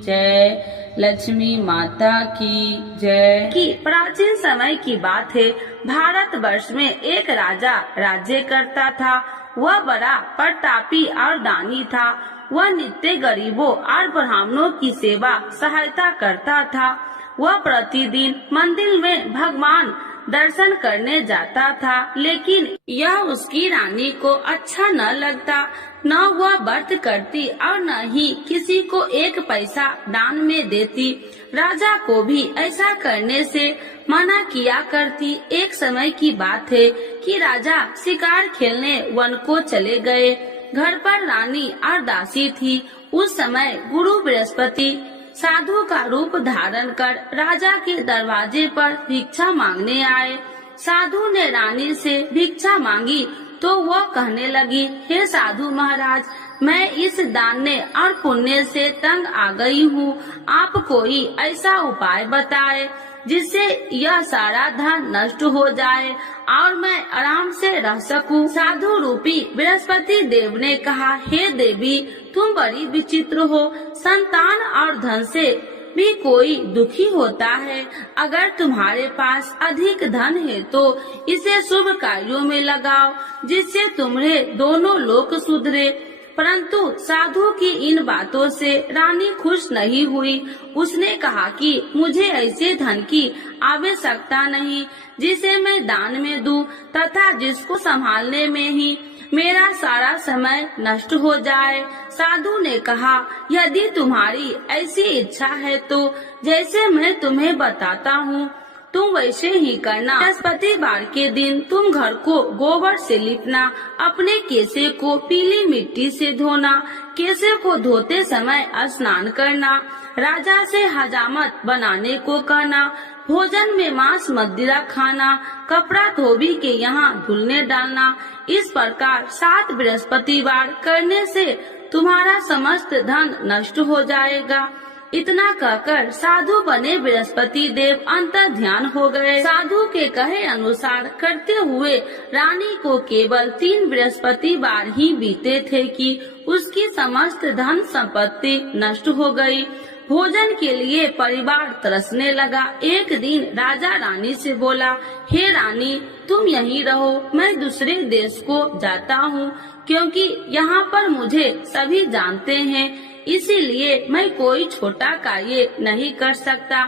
जय। लक्ष्मी माता की जय। कि प्राचीन समय की बात है, भारत वर्ष में एक राजा राज्य करता था। वह बड़ा प्रतापी और दानी था। वह नित्य गरीबों और ब्राह्मणों की सेवा सहायता करता था। वह प्रतिदिन मंदिर में भगवान दर्शन करने जाता था, लेकिन यह उसकी रानी को अच्छा न लगता। न वह व्रत करती और न ही किसी को एक पैसा दान में देती। राजा को भी ऐसा करने से मना किया करती। एक समय की बात है कि राजा शिकार खेलने वन को चले गए। घर पर रानी और दासी थी। उस समय गुरु बृहस्पति साधु का रूप धारण कर राजा के दरवाजे पर भिक्षा मांगने आए। साधु ने रानी से भिक्षा मांगी तो वह कहने लगी, हे साधु महाराज, मैं इस दान और पुण्य से तंग आ गई हूँ। आप कोई ऐसा उपाय बताए जिससे यह सारा धन नष्ट हो जाए और मैं आराम से रह सकूं। साधु रूपी बृहस्पति देव ने कहा, हे देवी, तुम बड़ी विचित्र हो। संतान और धन से भी कोई दुखी होता है। अगर तुम्हारे पास अधिक धन है तो इसे शुभ कार्यों में लगाओ, जिससे तुम्हारे दोनों लोक सुधरे। परंतु साधु की इन बातों से रानी खुश नहीं हुई। उसने कहा कि मुझे ऐसे धन की आवश्यकता नहीं जिसे मैं दान में दूं तथा जिसको संभालने में ही मेरा सारा समय नष्ट हो जाए। साधु ने कहा, यदि तुम्हारी ऐसी इच्छा है तो जैसे मैं तुम्हें बताता हूँ तुम वैसे ही करना। बृहस्पतिवार के दिन तुम घर को गोबर से लिपना, अपने केसे को पीली मिट्टी से धोना, केसे को धोते समय स्नान करना, राजा से हजामत बनाने को कहना, भोजन में मांस मदिरा खाना, कपड़ा धोबी के यहाँ धुलने डालना। इस प्रकार 7 बृहस्पतिवार करने से तुम्हारा समस्त धन नष्ट हो जाएगा। इतना कहकर साधु बने बृहस्पति देव अंतर ध्यान हो गए। साधु के कहे अनुसार करते हुए रानी को केवल 3 बृहस्पतिवार ही बीते थे कि उसकी समस्त धन संपत्ति नष्ट हो गई। भोजन के लिए परिवार तरसने लगा। एक दिन राजा रानी से बोला, हे रानी, तुम यहीं रहो, मैं दूसरे देश को जाता हूँ, क्योंकि यहाँ पर मुझे सभी जानते हैं, इसीलिए मैं कोई छोटा कार्य नहीं कर सकता।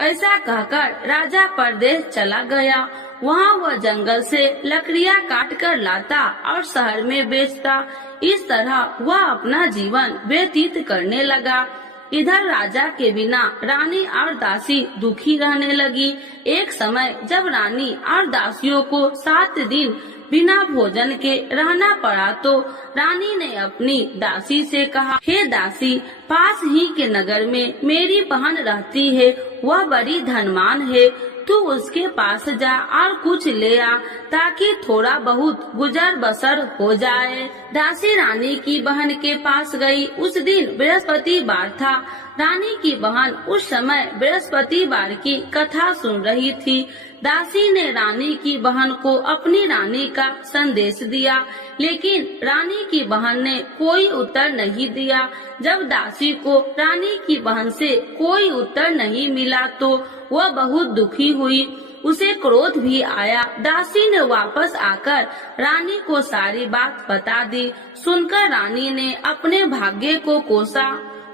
ऐसा कहकर राजा परदेश चला गया। वहाँ वह जंगल से लकड़ियाँ काट कर लाता और शहर में बेचता। इस तरह वह अपना जीवन व्यतीत करने लगा। इधर राजा के बिना रानी और दासी दुखी रहने लगी। एक समय जब रानी और दासियों को 7 दिन बिना भोजन के रहना पड़ा तो रानी ने अपनी दासी से कहा, हे दासी, पास ही के नगर में मेरी बहन रहती है, वह बड़ी धनवान है, तू उसके पास जा और कुछ ले आ ताकि थोड़ा बहुत गुजर बसर हो जाए। दासी रानी की बहन के पास गई। उस दिन बृहस्पतिवार था। रानी की बहन उस समय बृहस्पतिवार की कथा सुन रही थी। दासी ने रानी की बहन को अपनी रानी का संदेश दिया, लेकिन रानी की बहन ने कोई उत्तर नहीं दिया। जब दासी को रानी की बहन से कोई उत्तर नहीं मिला तो वह बहुत दुखी हुई। उसे क्रोध भी आया। दासी ने वापस आकर रानी को सारी बात बता दी। सुनकर रानी ने अपने भाग्य को कोसा।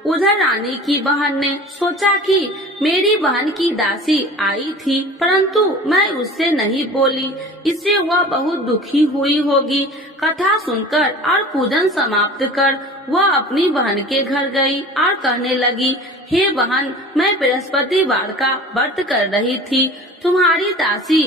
उधर रानी की बहन ने सोचा कि मेरी बहन की दासी आई थी, परंतु मैं उससे नहीं बोली, इससे वह बहुत दुखी हुई होगी। कथा सुनकर और पूजन समाप्त कर वह अपनी बहन के घर गई और कहने लगी, हे बहन, मैं बृहस्पतिवार का व्रत कर रही थी, तुम्हारी दासी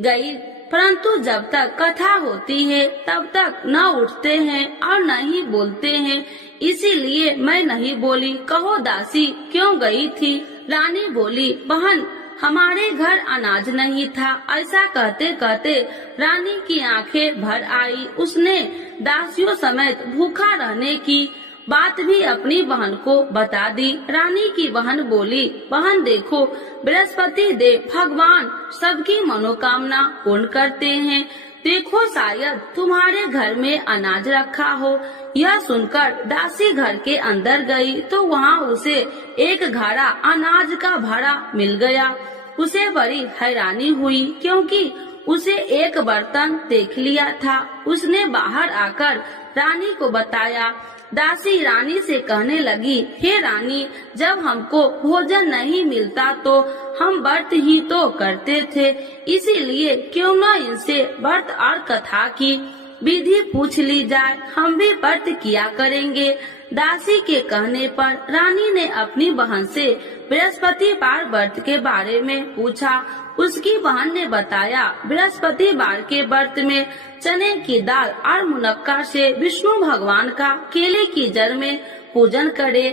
गई, परंतु जब तक कथा होती है तब तक न उठते हैं और न ही बोलते हैं, इसीलिए मैं नहीं बोली। कहो दासी क्यों गई थी? रानी बोली, बहन, हमारे घर अनाज नहीं था। ऐसा कहते कहते रानी की आंखें भर आई। उसने दासियों समेत भूखा रहने की बात भी अपनी बहन को बता दी। रानी की बहन बोली, बहन देखो, बृहस्पति देव भगवान सबकी मनोकामना पूर्ण करते हैं। देखो शायद तुम्हारे घर में अनाज रखा हो। यह सुनकर दासी घर के अंदर गई तो वहाँ उसे एक घड़ा अनाज का भरा मिल गया। उसे बड़ी हैरानी हुई क्योंकि उसे एक बर्तन देख लिया था। उसने बाहर आकर रानी को बताया। दासी रानी से कहने लगी, हे रानी, जब हमको भोजन नहीं मिलता तो हम व्रत ही तो करते थे, इसीलिए क्यों न इनसे व्रत और कथा की विधि पूछ ली जाए, हम भी व्रत किया करेंगे। दासी के कहने पर रानी ने अपनी बहन से बृहस्पतिवार व्रत के बारे में पूछा। उसकी बहन ने बताया, बृहस्पतिवार के व्रत में चने की दाल और मुनक्का से विष्णु भगवान का केले की जड़ में पूजन करे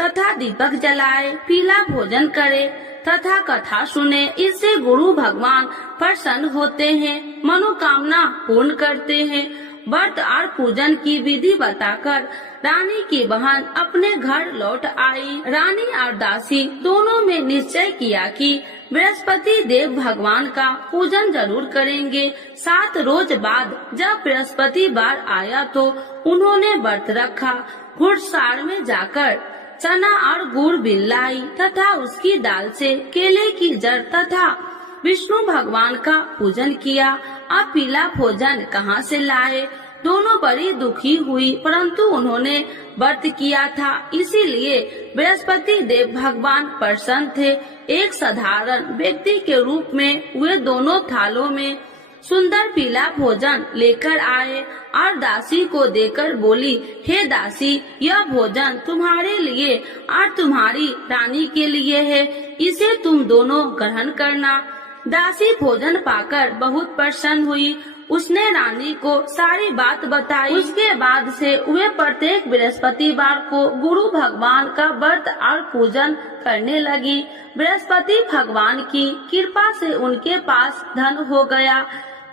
तथा दीपक जलाए, पीला भोजन करे तथा कथा सुने। इससे गुरु भगवान प्रसन्न होते हैं, मनोकामना पूर्ण करते हैं। व्रत और पूजन की विधि बताकर रानी की बहन अपने घर लौट आई। रानी और दासी दोनों में निश्चय किया कि बृहस्पति देव भगवान का पूजन जरूर करेंगे। 7 रोज बाद जब बृहस्पतिवार आया तो उन्होंने व्रत रखा। घुड़सार में जाकर चना और गुड़ बिन लाई तथा उसकी दाल से केले की जड़ तथा विष्णु भगवान का पूजन किया। अब पीला भोजन कहाँ से लाए? दोनों बड़ी दुखी हुई, परंतु उन्होंने व्रत किया था, इसीलिए बृहस्पति देव भगवान प्रसन्न थे। एक साधारण व्यक्ति के रूप में वे दोनों थालों में सुंदर पीला भोजन लेकर आए और दासी को देकर बोली, हे दासी, यह भोजन तुम्हारे लिए और तुम्हारी रानी के लिए है, इसे तुम दोनों ग्रहण करना। दासी भोजन पाकर बहुत प्रसन्न हुई। उसने रानी को सारी बात बताई। उसके बाद से वे प्रत्येक बृहस्पतिवार को गुरु भगवान का व्रत और पूजन करने लगी। बृहस्पति भगवान की कृपा से उनके पास धन हो गया,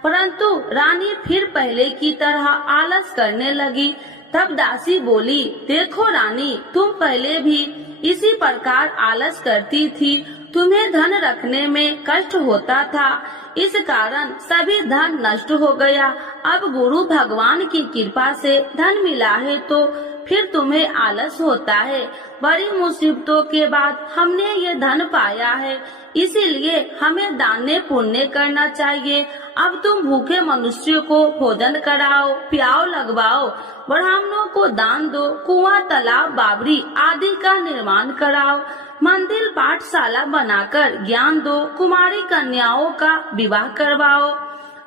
परंतु रानी फिर पहले की तरह आलस करने लगी। तब दासी बोली, देखो रानी, तुम पहले भी इसी प्रकार आलस करती थी, तुम्हें धन रखने में कष्ट होता था, इस कारण सभी धन नष्ट हो गया। अब गुरु भगवान की कृपा से धन मिला है तो फिर तुम्हें आलस होता है। बड़ी मुसीबतों के बाद हमने ये धन पाया है, इसीलिए हमें दान पुण्य करना चाहिए। अब तुम भूखे मनुष्य को भोजन कराओ, प्याव लगवाओ, ब्राह्मणों को दान दो, कुआं, तालाब, बावड़ी आदि का निर्माण कराओ, मंदिर, पाठशाला बनाकर ज्ञान दो, कुमारी कन्याओं का विवाह करवाओ,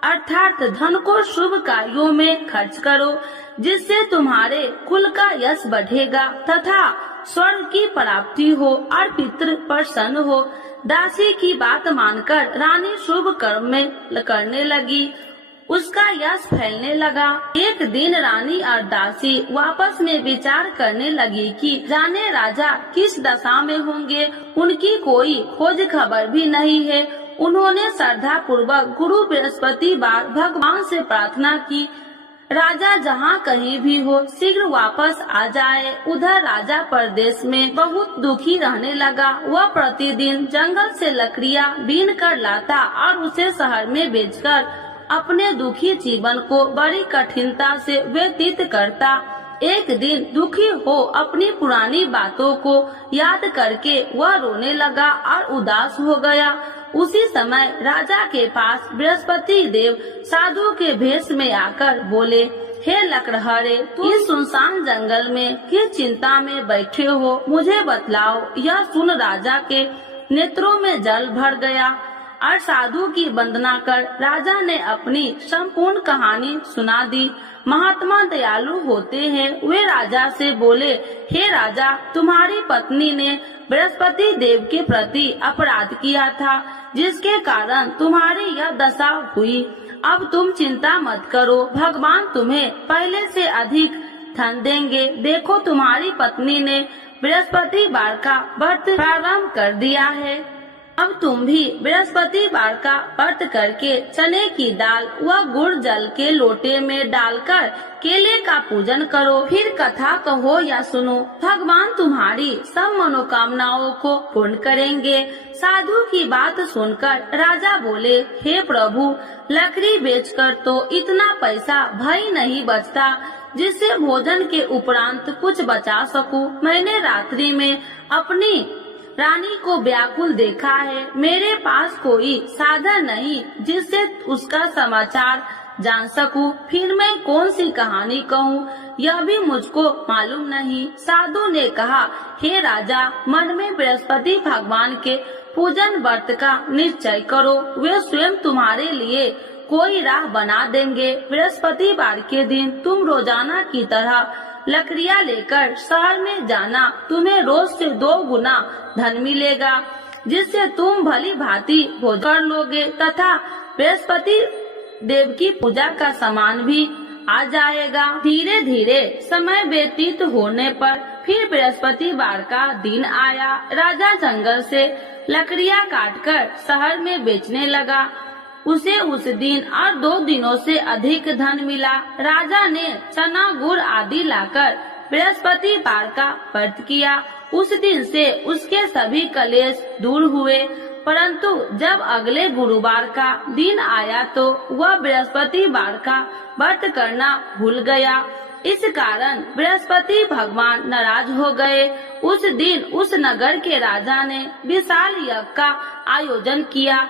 अर्थात धन को शुभ कार्यों में खर्च करो, जिससे तुम्हारे कुल का यश बढ़ेगा तथा स्वर्ग की प्राप्ति हो और पितृ प्रसन्न हो। दासी की बात मानकर रानी शुभ कर्म में करने लगी। उसका यश फैलने लगा। एक दिन रानी और दासी आपस में विचार करने लगी कि जाने राजा किस दशा में होंगे, उनकी कोई खोज खबर भी नहीं है। उन्होंने श्रद्धा पूर्वक गुरु बृहस्पतिवार भगवान से प्रार्थना की, राजा जहाँ कहीं भी हो शीघ्र वापस आ जाए। उधर राजा परदेश में बहुत दुखी रहने लगा। वह प्रतिदिन जंगल से लकड़ियाँ बीन कर लाता और उसे शहर में बेचकर अपने दुखी जीवन को बड़ी कठिनता से व्यतीत करता। एक दिन दुखी हो अपनी पुरानी बातों को याद करके वह रोने लगा और उदास हो गया। उसी समय राजा के पास बृहस्पति देव साधु के भेष में आकर बोले, हे लकड़हारे, तुम इस सुनसान जंगल में किस चिंता में बैठे हो, मुझे बतलाओ। यह सुन राजा के नेत्रों में जल भर गया और साधु की वंदना कर राजा ने अपनी संपूर्ण कहानी सुना दी। महात्मा दयालु होते हैं। वे राजा से बोले, हे राजा, तुम्हारी पत्नी ने बृहस्पति देव के प्रति अपराध किया था, जिसके कारण तुम्हारी यह दशा हुई। अब तुम चिंता मत करो, भगवान तुम्हें पहले से अधिक धन देंगे। देखो, तुम्हारी पत्नी ने बृहस्पतिवार का व्रत प्रारंभ कर दिया है। अब तुम भी बृहस्पतिवार का व्रत करके चने की दाल व गुड़ जल के लोटे में डालकर केले का पूजन करो। फिर कथा कहो या सुनो, भगवान तुम्हारी सब मनोकामनाओं को पूर्ण करेंगे। साधु की बात सुनकर राजा बोले, हे प्रभु, लकड़ी बेचकर तो इतना पैसा भई नहीं बचता जिससे भोजन के उपरांत कुछ बचा सकूं। मैंने रात्रि में अपनी रानी को व्याकुल देखा है। मेरे पास कोई साधन नहीं जिससे उसका समाचार जान सकूं। फिर मैं कौन सी कहानी कहूँ, यह भी मुझको मालूम नहीं। साधु ने कहा, हे राजा, मन में बृहस्पति भगवान के पूजन व्रत का निश्चय करो। वे स्वयं तुम्हारे लिए कोई राह बना देंगे। बृहस्पतिवार के दिन तुम रोजाना की तरह लकड़ियाँ लेकर शहर में जाना। तुम्हें रोज से 2 गुना धन मिलेगा, जिससे तुम भली भांति भोजन कर लोगे तथा बृहस्पति देव की पूजा का सामान भी आ जाएगा। धीरे धीरे समय व्यतीत होने पर फिर बृहस्पतिवार का दिन आया। राजा जंगल से लकड़ियाँ काटकर शहर में बेचने लगा। उसे उस दिन और 2 दिनों से अधिक धन मिला। राजा ने चना गुड़ आदि लाकर बृहस्पतिवार का व्रत किया। उस दिन से उसके सभी कलेश दूर हुए। परंतु जब अगले गुरुवार का दिन आया तो वह बृहस्पतिवार का व्रत करना भूल गया। इस कारण बृहस्पति भगवान नाराज हो गए। उस दिन उस नगर के राजा ने विशाल यज्ञ का आयोजन किया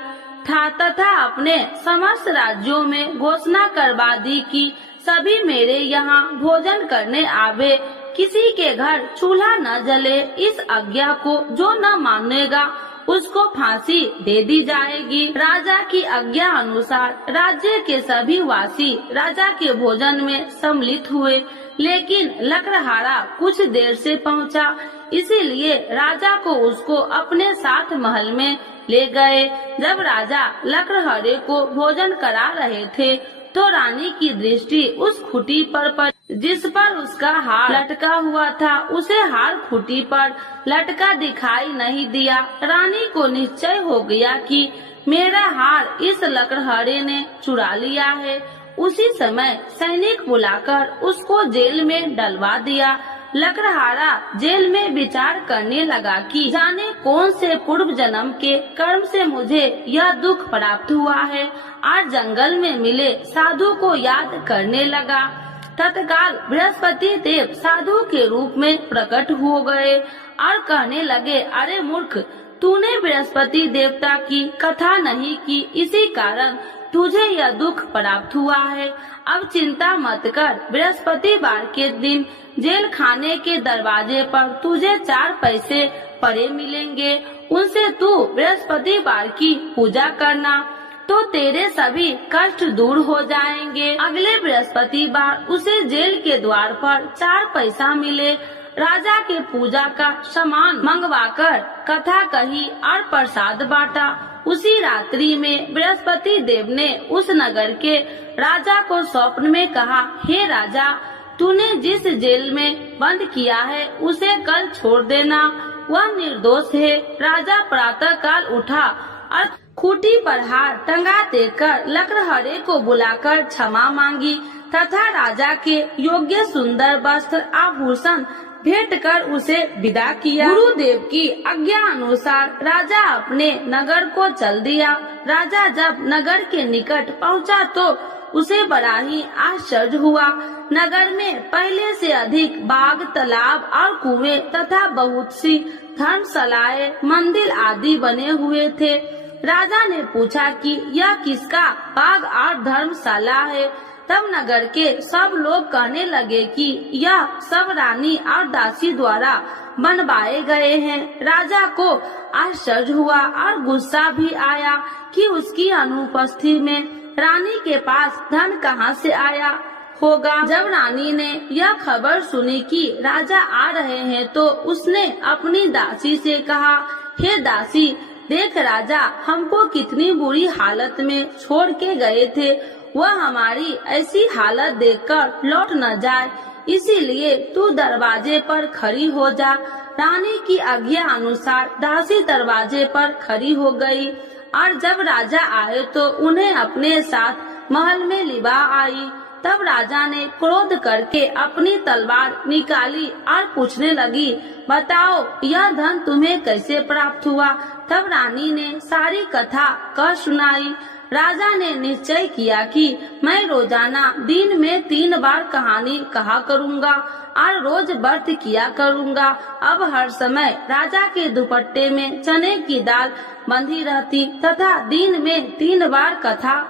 था तथा अपने समस्त राज्यों में घोषणा करवा दी कि सभी मेरे यहाँ भोजन करने आवे। किसी के घर चूल्हा न जले। इस आज्ञा को जो न मानेगा उसको फांसी दे दी जाएगी। राजा की आज्ञा अनुसार राज्य के सभी वासी राजा के भोजन में सम्मिलित हुए, लेकिन लकड़हारा कुछ देर से पहुंचा, इसीलिए राजा को उसको अपने साथ महल में ले गए। जब राजा लकड़हारे को भोजन करा रहे थे तो रानी की दृष्टि उस खूंटी पर पड़ी जिस पर उसका हार लटका हुआ था। उसे हार खूंटी पर लटका दिखाई नहीं दिया। रानी को निश्चय हो गया कि मेरा हार इस लकड़हारे ने चुरा लिया है। उसी समय सैनिक बुलाकर उसको जेल में डलवा दिया। लकड़हारा जेल में विचार करने लगा कि जाने कौन से पूर्व जन्म के कर्म से मुझे यह दुख प्राप्त हुआ है। आज जंगल में मिले साधु को याद करने लगा। तत्काल बृहस्पति देव साधु के रूप में प्रकट हो गए और कहने लगे, अरे मूर्ख, तूने बृहस्पति देवता की कथा नहीं की, इसी कारण तुझे यह दुख प्राप्त हुआ है। अब चिंता मत कर, बृहस्पतिवार के दिन जेल खाने के दरवाजे पर तुझे 4 पैसे पड़े मिलेंगे। उनसे तू बृहस्पतिवार की पूजा करना तो तेरे सभी कष्ट दूर हो जाएंगे। अगले बृहस्पतिवार उसे जेल के द्वार पर 4 पैसा मिले। राजा के पूजा का सामान मंगवाकर कथा कही और प्रसाद बांटा। उसी रात्रि में बृहस्पति देव ने उस नगर के राजा को स्वप्न में कहा, हे राजा, तूने जिस जेल में बंद किया है उसे कल छोड़ देना, वह निर्दोष है। राजा प्रातः काल उठा और खूंटी पर हार टंगा देकर लकड़हारे को बुलाकर क्षमा मांगी तथा राजा के योग्य सुंदर वस्त्र आभूषण भेंट कर उसे विदा किया। गुरुदेव की आज्ञा अनुसार राजा अपने नगर को चल दिया। राजा जब नगर के निकट पहुंचा तो उसे बड़ा ही आश्चर्य हुआ। नगर में पहले से अधिक बाग, तालाब और कुएं तथा बहुत सी धर्मशालाएं, मंदिर आदि बने हुए थे। राजा ने पूछा कि यह किसका बाग और धर्मशाला है। तब नगर के सब लोग कहने लगे कि यह सब रानी और दासी द्वारा बनवाए गए हैं। राजा को आश्चर्य हुआ और गुस्सा भी आया कि उसकी अनुपस्थिति में रानी के पास धन कहां से आया होगा। जब रानी ने यह खबर सुनी कि राजा आ रहे हैं तो उसने अपनी दासी से कहा, हे दासी, देख राजा हमको कितनी बुरी हालत में छोड़ के गए थे, वह हमारी ऐसी हालत देखकर लौट न जाए, इसीलिए तू दरवाजे पर खड़ी हो जा। रानी की आज्ञा अनुसार दासी दरवाजे पर खड़ी हो गई और जब राजा आए तो उन्हें अपने साथ महल में लिवा आई। तब राजा ने क्रोध करके अपनी तलवार निकाली और पूछने लगी, बताओ यह धन तुम्हें कैसे प्राप्त हुआ। तब रानी ने सारी कथा कह सुनाई। राजा ने निश्चय किया कि मैं रोजाना दिन में 3 बार कहानी कहा करूँगा और रोज व्रत किया करूँगा। अब हर समय राजा के दुपट्टे में चने की दाल बंधी रहती तथा दिन में 3 बार कथा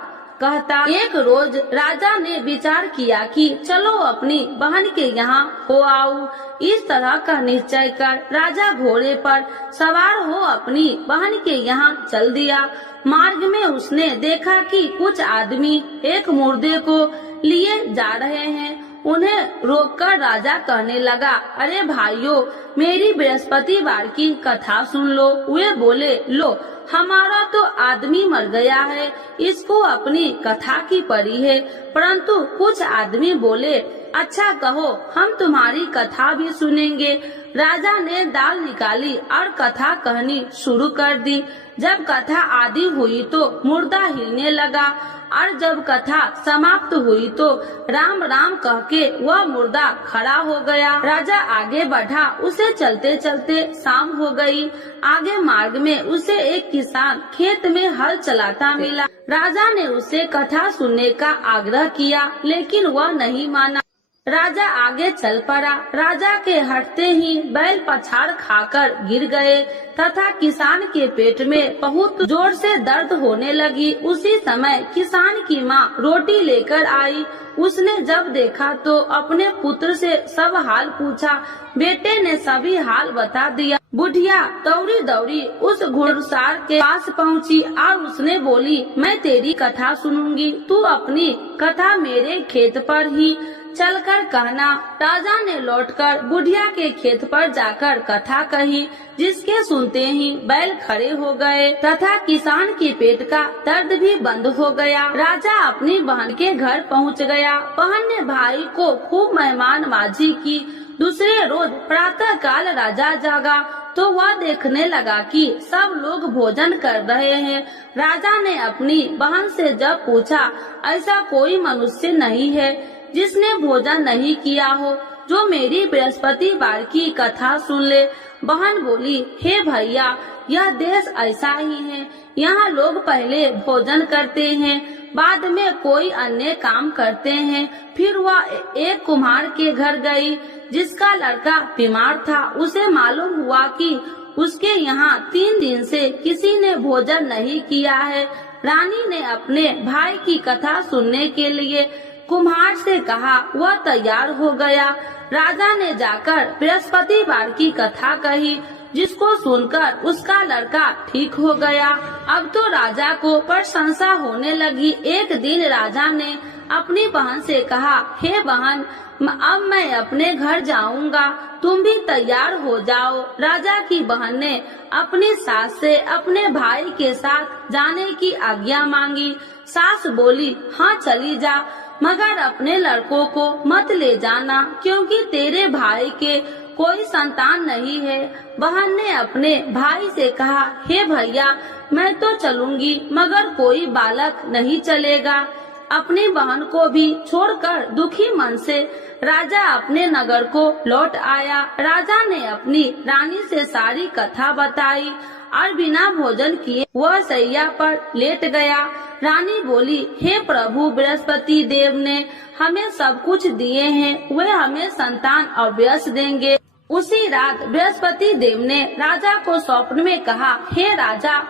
कहता। एक रोज राजा ने विचार किया कि चलो अपनी बहन के यहाँ हो आऊं। इस तरह का निश्चय कर राजा घोड़े पर सवार हो अपनी बहन के यहाँ चल दिया। मार्ग में उसने देखा कि कुछ आदमी एक मुर्दे को लिए जा रहे हैं। उन्हें रोककर राजा कहने लगा, अरे भाइयों, मेरी बृहस्पतिवार की कथा सुन लो। वे बोले, लो हमारा तो आदमी मर गया है, इसको अपनी कथा की पड़ी है। परंतु कुछ आदमी बोले, अच्छा कहो, हम तुम्हारी कथा भी सुनेंगे। राजा ने दाल निकाली और कथा कहनी शुरू कर दी। जब कथा आदि हुई तो मुर्दा हिलने लगा और जब कथा समाप्त हुई तो राम राम कह के वह मुर्दा खड़ा हो गया। राजा आगे बढ़ा, उसे चलते चलते शाम हो गई। आगे मार्ग में उसे एक किसान खेत में हल चलाता मिला। राजा ने उसे कथा सुनने का आग्रह किया, लेकिन वह नहीं माना। राजा आगे चल पड़ा। राजा के हटते ही बैल पछाड़ खाकर गिर गए तथा किसान के पेट में बहुत जोर से दर्द होने लगी। उसी समय किसान की माँ रोटी लेकर आई। उसने जब देखा तो अपने पुत्र से सब हाल पूछा। बेटे ने सभी हाल बता दिया। बुढ़िया दौड़ी दौड़ी उस घुड़सार के पास पहुँची और उसने बोली, मैं तेरी कथा सुनूंगी, तू अपनी कथा मेरे खेत पर ही चलकर कहना। राजा ने लौटकर बुढ़िया के खेत पर जाकर कथा कही, जिसके सुनते ही बैल खड़े हो गए तथा किसान के पेट का दर्द भी बंद हो गया। राजा अपनी बहन के घर पहुंच गया। बहन ने भाई को खूब मेहमानबाजी की। दूसरे रोज प्रातः काल राजा जागा तो वह देखने लगा कि सब लोग भोजन कर रहे हैं। राजा ने अपनी बहन से जब पूछा, ऐसा कोई मनुष्य नहीं है जिसने भोजन नहीं किया हो, जो मेरी बृहस्पतिवार की कथा सुन ले। बहन बोली, हे भैया, यह देश ऐसा ही है। यहाँ लोग पहले भोजन करते हैं, बाद में कोई अन्य काम करते हैं। फिर वह एक कुम्हार के घर गई, जिसका लड़का बीमार था। उसे मालूम हुआ कि उसके यहाँ 3 दिन से किसी ने भोजन नहीं किया है। रानी ने अपने भाई की कथा सुनने के लिए कुम्हार से कहा। वह तैयार हो गया। राजा ने जाकर बृहस्पतिवार की कथा कही, जिसको सुनकर उसका लड़का ठीक हो गया। अब तो राजा को प्रशंसा होने लगी। एक दिन राजा ने अपनी बहन से कहा, हे बहन, अब मैं अपने घर जाऊंगा, तुम भी तैयार हो जाओ। राजा की बहन ने अपनी सास से अपने भाई के साथ जाने की आज्ञा मांगी। सास बोली, हाँ चली जा, मगर अपने लड़कों को मत ले जाना, क्योंकि तेरे भाई के कोई संतान नहीं है। बहन ने अपने भाई से कहा, हे भैया, मैं तो चलूंगी, मगर कोई बालक नहीं चलेगा। अपनी बहन को भी छोड़कर दुखी मन से राजा अपने नगर को लौट आया। राजा ने अपनी रानी से सारी कथा बताई और बिना भोजन किए वह सैया पर लेट गया। रानी बोली, हे प्रभु, बृहस्पति देव ने हमें सब कुछ दिए हैं, वे हमें संतान अवश्य देंगे। उसी रात बृहस्पति देव ने राजा को स्वप्न में कहा, हे राजा,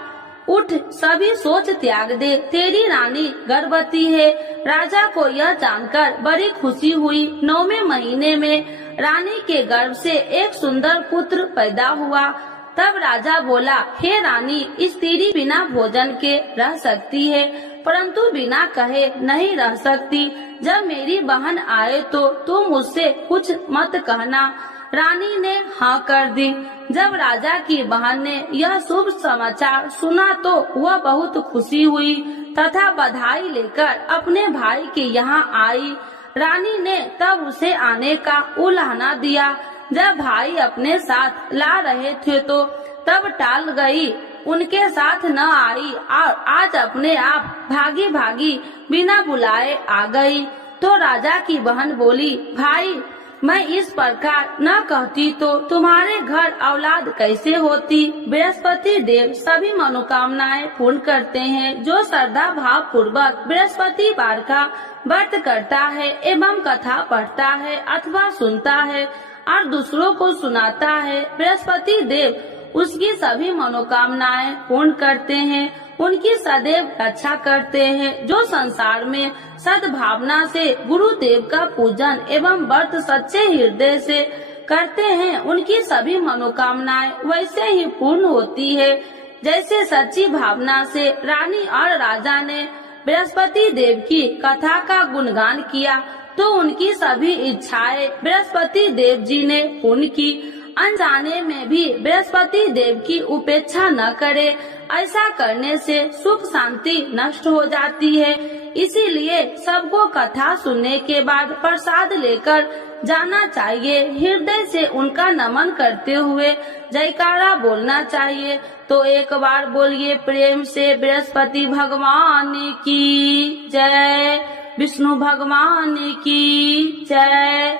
उठ, सभी सोच त्याग दे, तेरी रानी गर्भवती है। राजा को यह जानकर बड़ी खुशी हुई। 9वें महीने में रानी के गर्भ से एक सुंदर पुत्र पैदा हुआ। तब राजा बोला, हे रानी, स्त्री बिना भोजन के रह सकती है, परंतु बिना कहे नहीं रह सकती। जब मेरी बहन आए तो तुम मुझसे कुछ मत कहना। रानी ने हाँ कर दी। जब राजा की बहन ने यह शुभ समाचार सुना तो वह बहुत खुशी हुई तथा बधाई लेकर अपने भाई के यहाँ आई। रानी ने तब उसे आने का उलाहना दिया। जब भाई अपने साथ ला रहे थे तो तब टाल गई, उनके साथ न आई और आज अपने आप भागी भागी बिना बुलाए आ गई। तो राजा की बहन बोली, भाई मैं इस प्रकार न कहती तो तुम्हारे घर औलाद कैसे होती। बृहस्पति देव सभी मनोकामनाएं पूर्ण करते हैं। जो श्रद्धा भाव पूर्वक बृहस्पतिवार का व्रत करता है एवं कथा पढ़ता है अथवा सुनता है और दूसरों को सुनाता है, बृहस्पति देव उसकी सभी मनोकामनाएं पूर्ण करते हैं, उनकी सदैव रक्षा करते हैं। जो संसार में सद्भावना से गुरुदेव का पूजन एवं व्रत सच्चे हृदय से करते हैं, उनकी सभी मनोकामनाएं वैसे ही पूर्ण होती है जैसे सच्ची भावना से रानी और राजा ने बृहस्पति देव की कथा का गुणगान किया तो उनकी सभी इच्छाएं बृहस्पति देव जी ने पूर्ण की। अनजाने में भी बृहस्पति देव की उपेक्षा न करे, ऐसा करने से सुख शांति नष्ट हो जाती है। इसीलिए सबको कथा सुनने के बाद प्रसाद लेकर जाना चाहिए, हृदय से उनका नमन करते हुए जयकारा बोलना चाहिए। तो एक बार बोलिए प्रेम से, बृहस्पति भगवान की जय, विष्णु भगवान की जय।